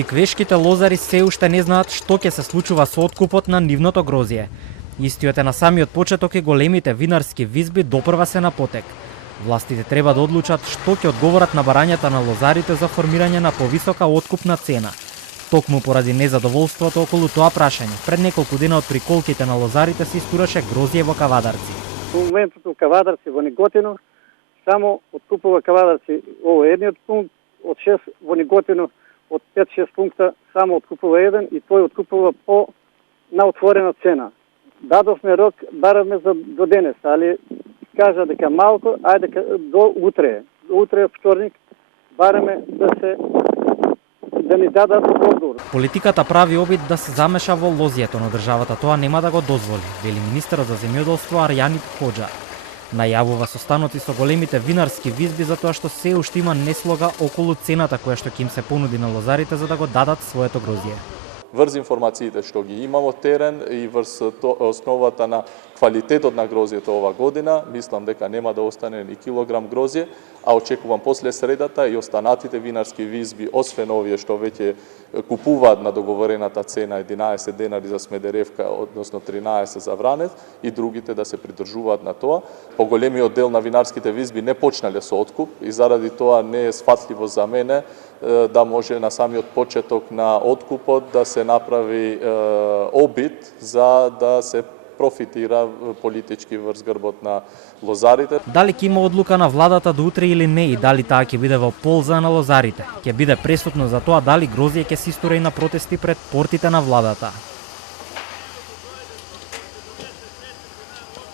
Тиквешките лозари се уште не знаат што ќе се случува со откупот на нивното грозје. Истиот е на самиот почеток и големите винарски визби допрва се на потек. Властите треба да одлучат што ќе одговорат на барањата на лозарите за формирање на повисока откупна цена. Токму поради незадоволството околу тоа прашање, пред неколку дена од приколките на лозарите се истураше грозје во Кавадарци. Во моментот во Кавадарци во Неготино само откупува Кавадарци ово едниот пункт, од 6 во Неготино од 5-6 пункта само откупува еден и тој откупува по на отворена цена. Дадовме рок, бараме за до денес, али кажа дека малку, ајде до утре. До утре вторник бараме да ни дадат одговор. Политиката прави обид да се замеша во лозјето, но државата тоа нема да го дозволи, вели министерот за земјоделство Арјанит Хоџа. Најавува состаноци со големите винарски визби затоа што се уште има неслога околу цената која што ќе им се понуди на лозарите за да го дадат своето грозје. Врз информациите што ги имамо терен и врз основата на квалитетот на грозјето ова година, мислам дека нема да остане ни килограм грозје, а очекувам после средата и останатите винарски визби, освен овие што веќе купуваат на договорената цена 11 денари за Смедеревка, односно 13 за Вранец, и другите да се придржуваат на тоа. Поголемиот дел на винарските визби не почнале со откуп и заради тоа не е сфатливо за мене да може на самиот почеток на откупот да се направи обид за да се профитира политички врз грбот на лозарите. Дали ќе има одлука на владата до утре или не и дали таа ќе биде во полза на лозарите, ќе биде пресудно за тоа дали грозје ќе се истура и на протести пред портите на владата.